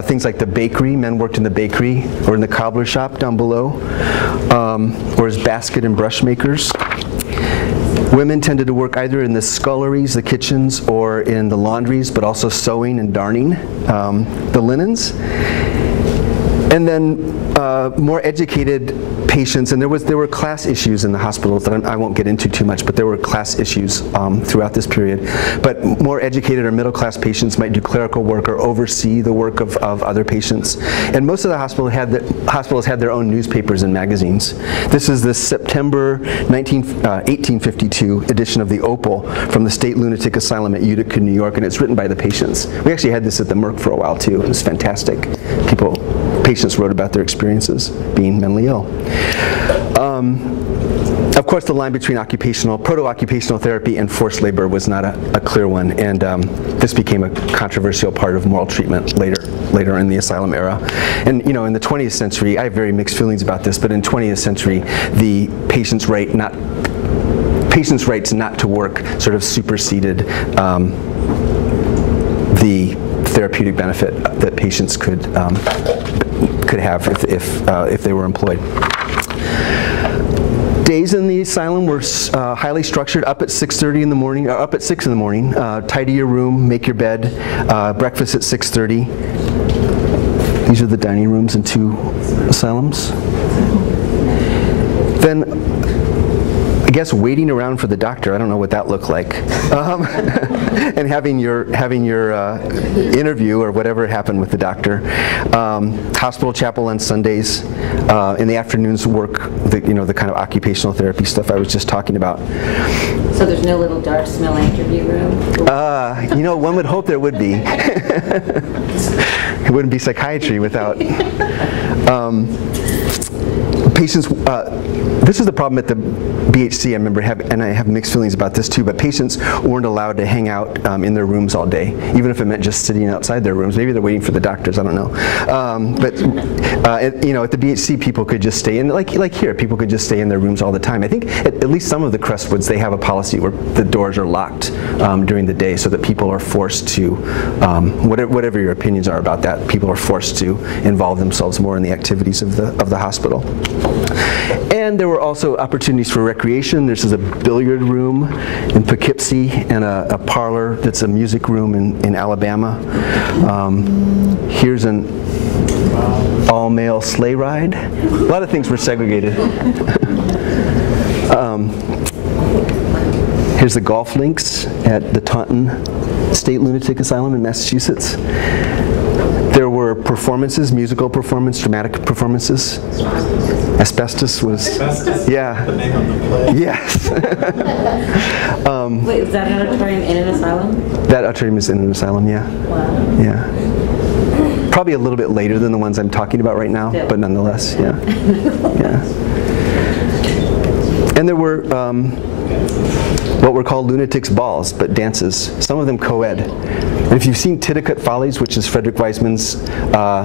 things like the bakery. Men worked in the bakery or in the cobbler shop down below, or as basket and brush makers. Women tended to work either in the sculleries, the kitchens, or in the laundries, but also sewing and darning the linens. And then more educated patients, and there were class issues in the hospitals that I won't get into too much, but there were class issues throughout this period. But more educated or middle class patients might do clerical work or oversee the work of other patients. And most of the hospitals had their own newspapers and magazines. This is the September 1852 edition of the Opal from the State Lunatic Asylum at Utica, New York, and it's written by the patients. We actually had this at the Merck for a while too. It was fantastic. Patients wrote about their experiences being mentally ill. Of course, the line between proto-occupational therapy and forced labor was not a clear one, and this became a controversial part of moral treatment later in the asylum era. And in the 20th century, I have very mixed feelings about this, but in 20th century, the patient's rights not to work sort of superseded the therapeutic benefit that patients could have if they were employed. Days in the asylum were highly structured. Up at 6:30 in the morning, up at 6 in the morning. Tidy your room, make your bed. Breakfast at 6:30. These are the dining rooms in 2 asylums. Then, I guess waiting around for the doctor. I don't know what that looked like. And having your interview or whatever happened with the doctor. Hospital chapel on Sundays. In the afternoons, work the kind of occupational therapy stuff I was just talking about. So there's no little dark smell interview room? One would hope there would be. It wouldn't be psychiatry without. Patients, this is the problem at the BHC, I remember, and I have mixed feelings about this too, but patients weren't allowed to hang out in their rooms all day, even if it meant just sitting outside their rooms. Maybe they're waiting for the doctors, I don't know. At the BHC, people could just stay in, like here, people could just stay in their rooms all the time. I think at least some of the Crestwoods, they have a policy where the doors are locked during the day so that people are forced to, whatever your opinions are about that, people are forced to involve themselves more in the activities of the hospital. And there were also opportunities for recreation. This is a billiard room in Poughkeepsie and a parlor that's a music room in Alabama. Here's an all-male sleigh ride. A lot of things were segregated. Here's the golf links at the Taunton State Lunatic Asylum in Massachusetts. There were performances, musical performance, dramatic performances. Asbestos was, yeah. The name of the play. Yes. Wait, is that an auditorium in an asylum? That auditorium is in an asylum, yeah. Wow. Yeah. Probably a little bit later than the ones I'm talking about right now, but nonetheless, yeah. Yeah. And there were what were called lunatics' balls, but dances, some of them co-ed. And if you've seen Titicut Follies, which is Frederick Wiseman's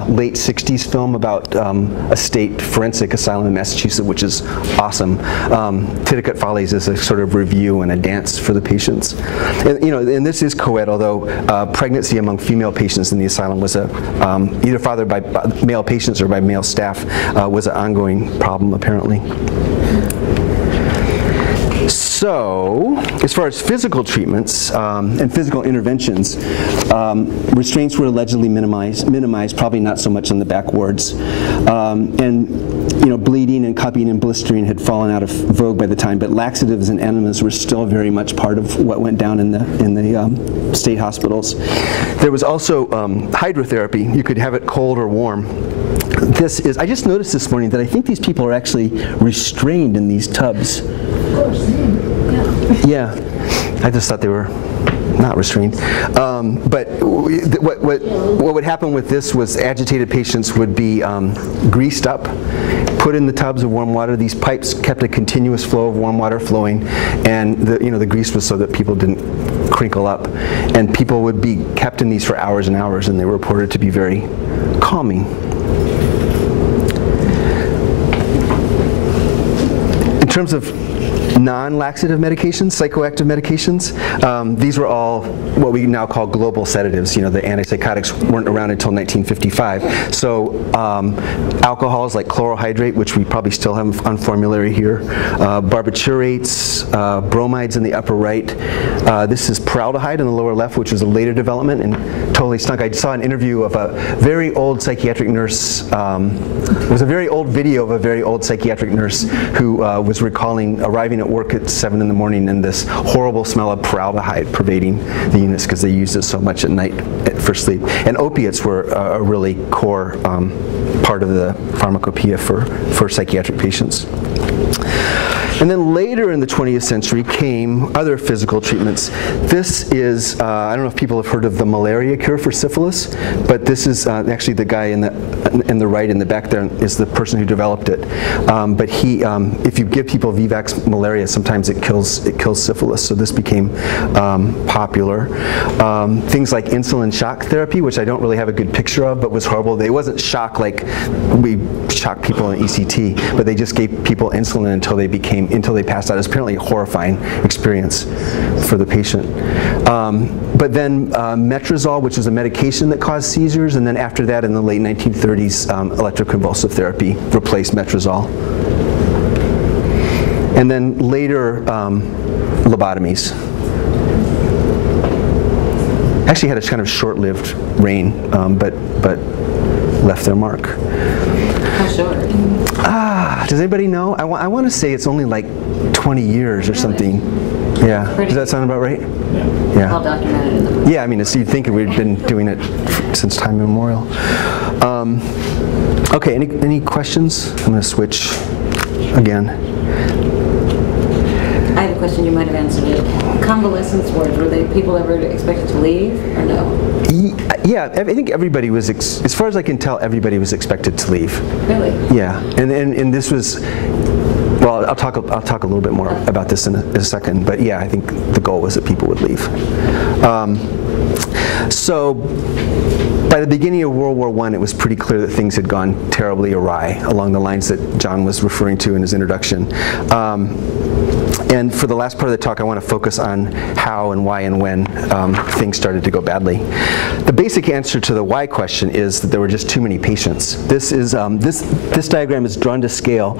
late 60s film about a state forensic asylum in Massachusetts, which is awesome. Titicut Follies is a sort of review and a dance for the patients. And this is co-ed, although pregnancy among female patients in the asylum was either fathered by male patients or by male staff was an ongoing problem, apparently. So, as far as physical treatments and physical interventions, restraints were allegedly minimized, probably not so much on the back wards. And bleeding and cupping and blistering had fallen out of vogue by the time, but laxatives and enemas were still very much part of what went down in the state hospitals. There was also hydrotherapy. You could have it cold or warm. I just noticed this morning that I think these people are actually restrained in these tubs. Yeah, I just thought they were not restrained. But what would happen with this was agitated patients would be greased up, put in the tubs of warm water. These pipes kept a continuous flow of warm water flowing, and the grease was so that people didn't crinkle up. And people would be kept in these for hours and hours, and they were reported to be very calming. In terms of non-laxative medications, psychoactive medications. These were all what we now call global sedatives. You know, the antipsychotics weren't around until 1955. So alcohols like chlorohydrate, which we probably still have on formulary here, barbiturates, bromides in the upper right. This is paraldehyde in the lower left, which was a later development and totally stunk. I saw an interview of a very old psychiatric nurse. It was a very old video of a very old psychiatric nurse who was recalling arriving at work at 7 in the morning and this horrible smell of paraldehyde pervading the units because they used it so much at night for sleep. And opiates were a really core part of the pharmacopoeia for psychiatric patients. And then later in the 20th century came other physical treatments. This is, I don't know if people have heard of the malaria cure for syphilis, but this is actually the guy in the right in the back there is the person who developed it. But he, if you give people Vivax malaria, sometimes it kills syphilis, so this became popular. Things like insulin shock therapy, which I don't really have a good picture of, but was horrible. It wasn't shock like we shock people in ECT, but they just gave people insulin until they passed out. It's apparently a horrifying experience for the patient. But then metrazole, which was a medication that caused seizures, and then after that in the late 1930s, electroconvulsive therapy replaced metrazole. And then later, lobotomies. Actually had a kind of short-lived reign, but left their mark. How short? Does anybody know? I want to say it's only like 20 years or something. Yeah. Does that sound about right? Yeah. Well documented in the book. Yeah, I mean, you'd think we'd been doing it since time immemorial. Okay, any questions? I'm going to switch again. I have a question you might have answered it. Convalescence wards, were people ever expected to leave or no? Yeah, I think everybody was, as far as I can tell, everybody was expected to leave. Really? Yeah, and this was, well, I'll talk a little bit more about this in a second, but yeah, I think the goal was that people would leave. So by the beginning of World War I, it was pretty clear that things had gone terribly awry along the lines that John was referring to in his introduction. And for the last part of the talk, I want to focus on how and why and when things started to go badly. The basic answer to the why question is that there were just too many patients. This is this diagram is drawn to scale.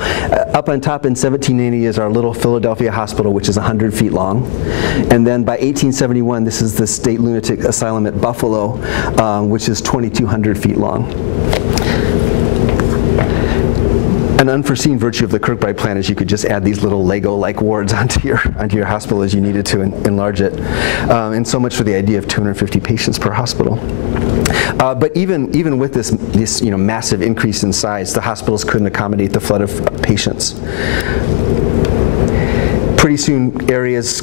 Up on top in 1780 is our little Philadelphia hospital, which is 100 feet long. And then by 1871, this is the State Lunatic Asylum at Buffalo, which is 2,200 feet long. An unforeseen virtue of the Kirkbride plan is you could just add these little Lego-like wards onto your hospital as you needed to enlarge it. And so much for the idea of 250 patients per hospital. But even with this massive increase in size, the hospitals couldn't accommodate the flood of patients. Pretty soon,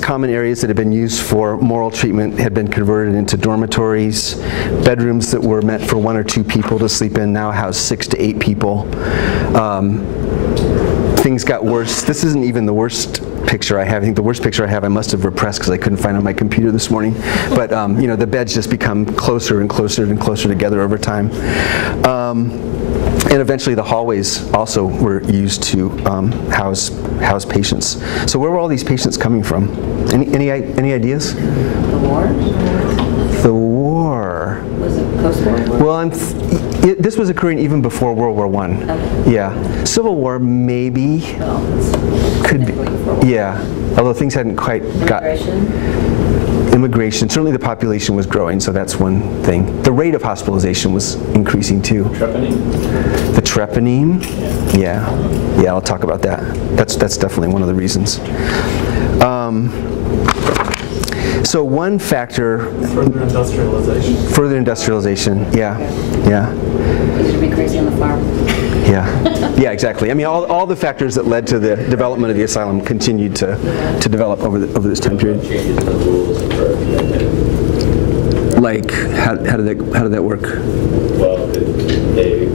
common areas that had been used for moral treatment had been converted into dormitories. Bedrooms that were meant for 1 or 2 people to sleep in now house 6 to 8 people. Things got worse. This isn't even the worst picture I have. I think the worst picture I have I must have repressed because I couldn't find it on my computer this morning. But the beds just become closer and closer and closer together over time. And eventually the hallways also were used to house patients. So where were all these patients coming from? Any ideas? The war? The war. Was it post-war? Well, this was occurring even before World War I. Okay. Yeah. Civil War maybe. Could be. Yeah. Although things hadn't quite got. Immigration. Certainly the population was growing, so that's one thing. The rate of hospitalization was increasing too. Treponeme? The treponeme? Yeah, I'll talk about that. That's definitely one of the reasons. So one factor... Further industrialization. Further industrialization, yeah. You should be crazy on the farm. Yeah, exactly. I mean, all the factors that led to the development of the asylum continued to develop over this time period. Changes in the rules of birth. Like, how did that work? Well, they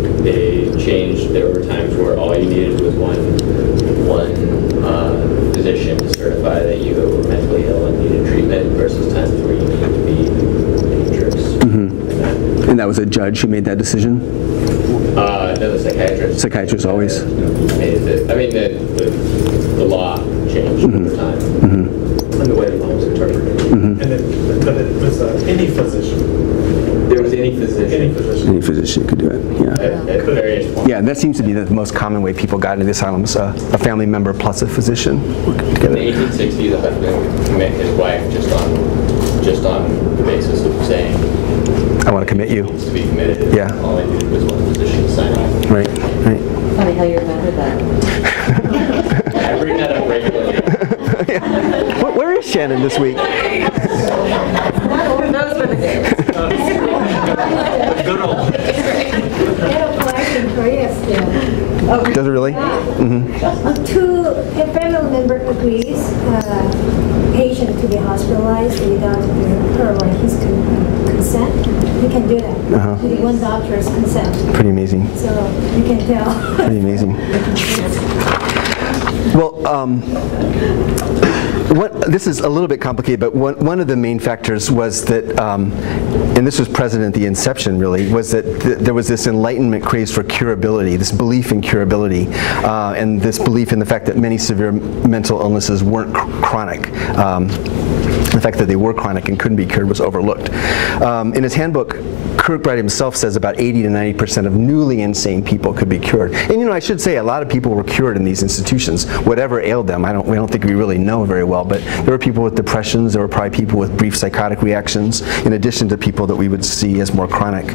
changed. There were times where all you needed was one physician to certify that you were mentally ill and needed treatment, versus times where you needed to be dangerous. Mm-hmm. And that was a judge who made that decision? No, the psychiatrist. Psychiatrists always. Made it. I mean, the law changed over time. And the way the law was interpreted. And then, but it was any physician. There was any physician. Any physician. Any physician could do it, yeah. At various points. Yeah, that seems to be the most common way people got into the asylums, a family member plus a physician. In the 1860s, a husband commit his wife just on the basis of saying, I want to commit you. to be committed. Yeah. All I needed was one physician to sign off. Right, right. Funny how you remember that. I bring that up regularly. Where is Shannon this week? Those were the days. Good old. Does it really? A family member agrees patient to be hospitalized without her or his consent, he can do that with one doctor's consent. Pretty amazing. So you can tell. Pretty amazing. Well, this is a little bit complicated, but one of the main factors was that, and this was present at the inception really, was that there was this Enlightenment craze for curability, this belief in curability, and this belief in the fact that many severe mental illnesses weren't chronic. The fact that they were chronic and couldn't be cured was overlooked. In his handbook, Kirkbride himself says about 80 to 90% of newly insane people could be cured. And you know, I should say a lot of people were cured in these institutions, whatever ailed them. We don't think we really know very well, but there were people with depressions, there were probably people with brief psychotic reactions, in addition to people that we would see as more chronic.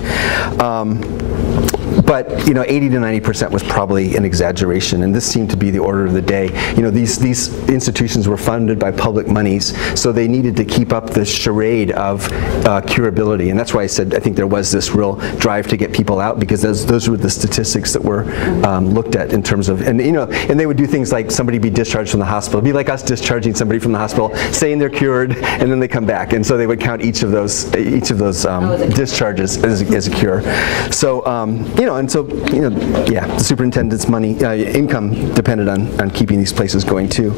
But you know, 80 to 90% was probably an exaggeration, and this seemed to be the order of the day. You know, these institutions were funded by public monies, so they needed to keep up this charade of curability, and that's why I said I think there was this real drive to get people out, because those were the statistics that were looked at in terms of, and you know, and they would do things like somebody be discharged from the hospital, it'd be like us discharging somebody from the hospital, saying they're cured, and then they come back, and so they would count each of those discharges as a cure. So you know, and so you know, yeah, the superintendent's money income depended on keeping these places going too.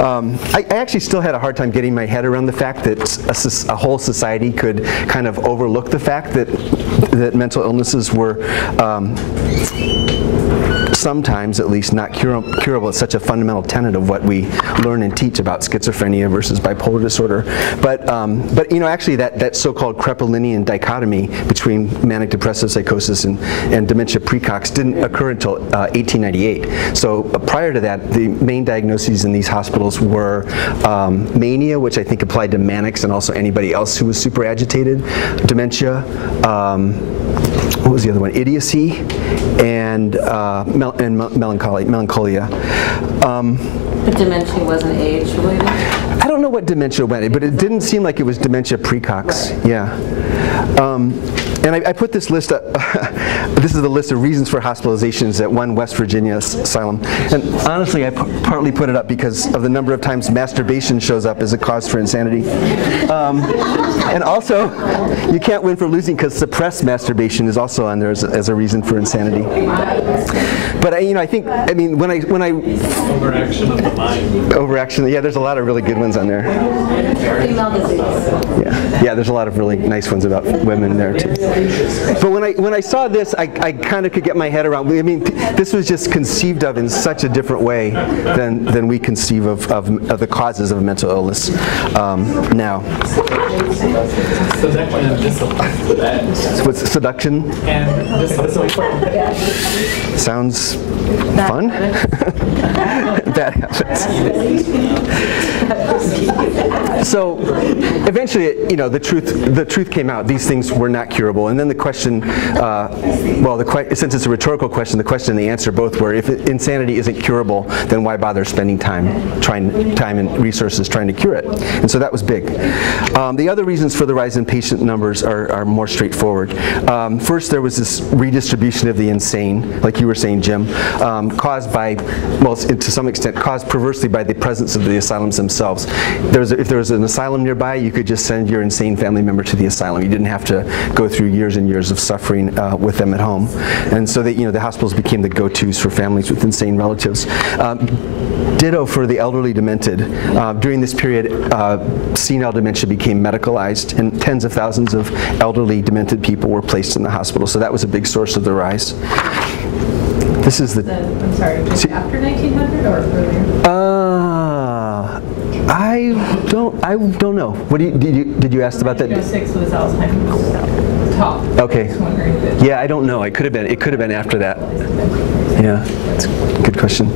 I actually still had a hard time getting my head around the fact that a whole society could kind of overlook the fact that mental illnesses were sometimes at least not curable. It's such a fundamental tenet of what we learn and teach about schizophrenia versus bipolar disorder. But you know, actually that so-called Kraepelinian dichotomy between manic depressive psychosis and dementia precox didn't occur until 1898. So prior to that, the main diagnoses in these hospitals were mania, which I think applied to manics and also anybody else who was super agitated, dementia, what was the other one? Idiocy, and melancholia. But dementia wasn't age related? I don't know what dementia meant, but it didn't seem like it was dementia precox. Yeah. And I put this list up. This is the list of reasons for hospitalizations at one West Virginia asylum. And honestly, I partly put it up because of the number of times masturbation shows up as a cause for insanity. And also, you can't win for losing because suppressed masturbation is also on there as a reason for insanity. But you know, I mean, when I Overaction of the mind. Overaction, yeah, there's a lot of really good ones on there. Female disease. Yeah, there's a lot of really nice ones about women there too. But when I saw this, I kind of could get my head around. I mean, this was just conceived of in such a different way than we conceive of the causes of mental illness now. Seduction and discipline. What's seduction? And discipline. Sounds fun. That happens. So eventually, you know, the truth came out. These things were not curable. And then the question, since it's a rhetorical question, the question and the answer both were: if insanity isn't curable, then why bother spending time and resources trying to cure it? And so that was big. The other reasons for the rise in patient numbers are more straightforward. First, there was this redistribution of the insane, like you were saying, Jim, caused by, well, to some extent, caused perversely by the presence of the asylums themselves. If there was an asylum nearby, you could just send your insane family member to the asylum. You didn't have to go through years and years of suffering with them at home. And so that, the hospitals became the go-tos for families with insane relatives. Ditto for the elderly demented. During this period, senile dementia became medicalized, and tens of thousands of elderly demented people were placed in the hospital. So that was a big source of the rise. This is the... I'm sorry, just after 1900 or earlier? I don't know. What did you ask about that? 1906 was Alzheimer's top. Okay. Yeah, I don't know. It could have been after that. Yeah, that's a good question.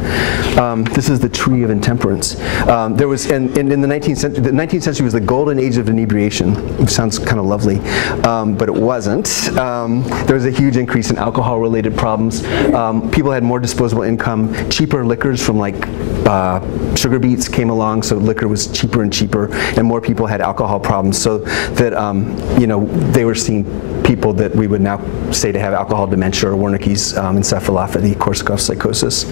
This is the tree of intemperance. There was, and in the 19th century was the golden age of inebriation, which sounds kind of lovely, but it wasn't. There was a huge increase in alcohol-related problems. People had more disposable income. Cheaper liquors from like sugar beets came along, so liquor was cheaper and cheaper, and more people had alcohol problems. So that they were seeing people that we would now say to have alcohol dementia or Wernicke's encephalopathy, Korsakoff psychosis.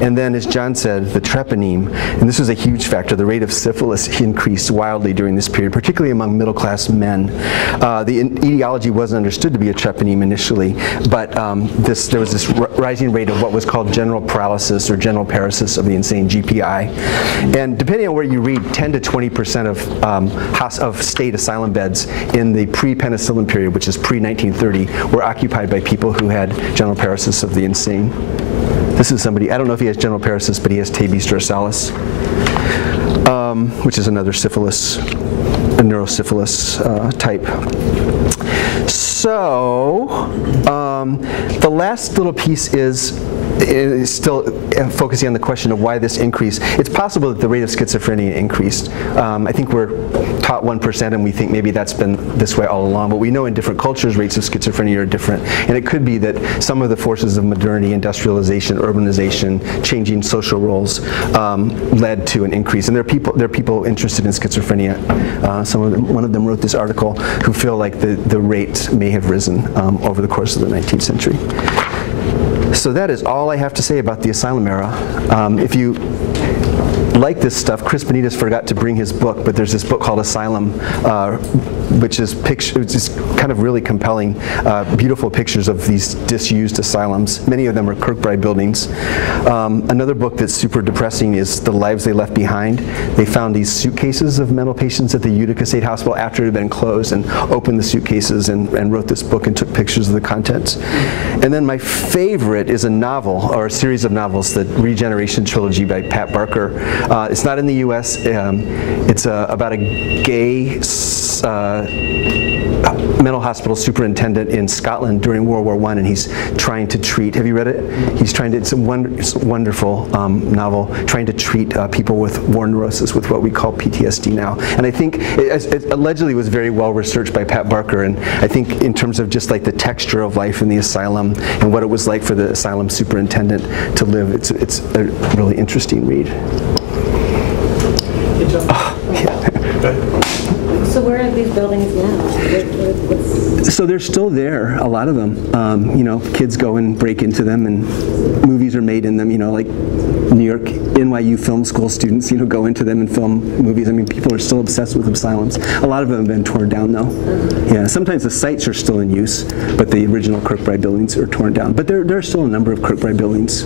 And then, as John said, the treponeme, and this was a huge factor. The rate of syphilis increased wildly during this period, particularly among middle-class men. The etiology wasn't understood to be a treponeme initially, but there was this rising rate of what was called general paralysis or general paresis of the insane, GPI. And depending on where you read, 10 to 20% of state asylum beds in the pre-penicillin period, which is pre-1930, were occupied by people who had general paresis of the insane. This is somebody, I don't know if he has general paresis, but he has tabes dorsalis, which is another syphilis, a neurosyphilis type. So, the last little piece is still focusing on the question of why this increased. It's possible that the rate of schizophrenia increased. I think we're taught 1% and we think maybe that's been this way all along, but we know in different cultures rates of schizophrenia are different. And it could be that some of the forces of modernity, industrialization, urbanization, changing social roles led to an increase. And there are people interested in schizophrenia. One of them wrote this article who feel like the rate may have risen over the course of the 19th century. So that is all I have to say about the asylum era. If you like this stuff, Chris Benitez forgot to bring his book, but there's this book called Asylum, which is kind of really compelling, beautiful pictures of these disused asylums. Many of them are Kirkbride buildings. Another book that's super depressing is The Lives They Left Behind. They found these suitcases of mental patients at the Utica State Hospital after it had been closed, and opened the suitcases and wrote this book and took pictures of the contents. And then my favorite is a novel, or a series of novels, the Regeneration Trilogy by Pat Barker. It's not in the U.S. It's about a gay mental hospital superintendent in Scotland during World War I, and he's trying to treat, have you read it? He's trying to, it's a wonderful novel, trying to treat people with war neurosis, with what we call PTSD now. And I think it allegedly was very well researched by Pat Barker, and I think in terms of just like the texture of life in the asylum and what it was like for the asylum superintendent to live, it's a really interesting read. So where are these buildings now? So they're still there, a lot of them. Kids go and break into them, and movies are made in them. Like New York NYU film school students, go into them and film movies. I mean, people are still obsessed with asylums. A lot of them have been torn down, though. Yeah, sometimes the sites are still in use, but the original Kirkbride buildings are torn down. But there are still a number of Kirkbride buildings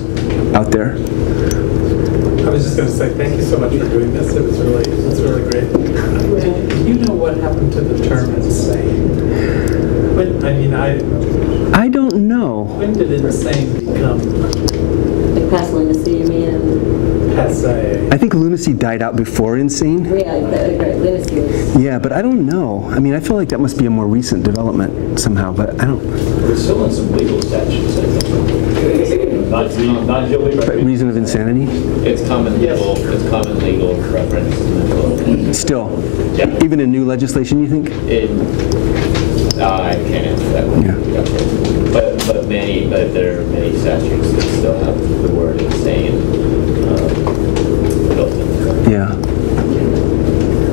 out there. I was just going to say thank you so much for doing this. It was really great. Do you know what happened to the term insane? I don't know. When did insane become Like past lunacy, you mean? passe? I think lunacy died out before insane. Yeah, lunacy was... Yeah, but I don't know. I mean, I feel like that must be a more recent development somehow, but I don't... We're still in some legal statutes, I think. Not Joey, reason of insanity? It's common legal reference to mental illness. Still? Yeah. Even in new legislation, you think? I can't answer that one. Yeah. But there are many statutes that still have the word insane built in. Yeah.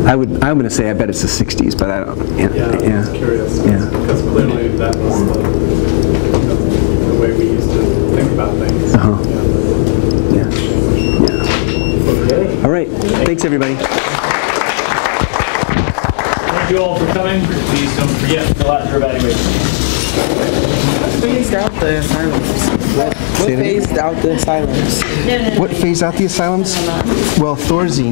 I'm going to say I bet it's the 60s, but I don't. Yeah, I'm curious. Yeah. Because clearly that was the way we used to think about things. Yeah. Okay. All right. Thanks, everybody. Thank you all for coming. Please don't forget to fill out your evaluation. Phased out the asylums. What Say it again? phased out the asylums? What phased out the asylums? Well, Thorazine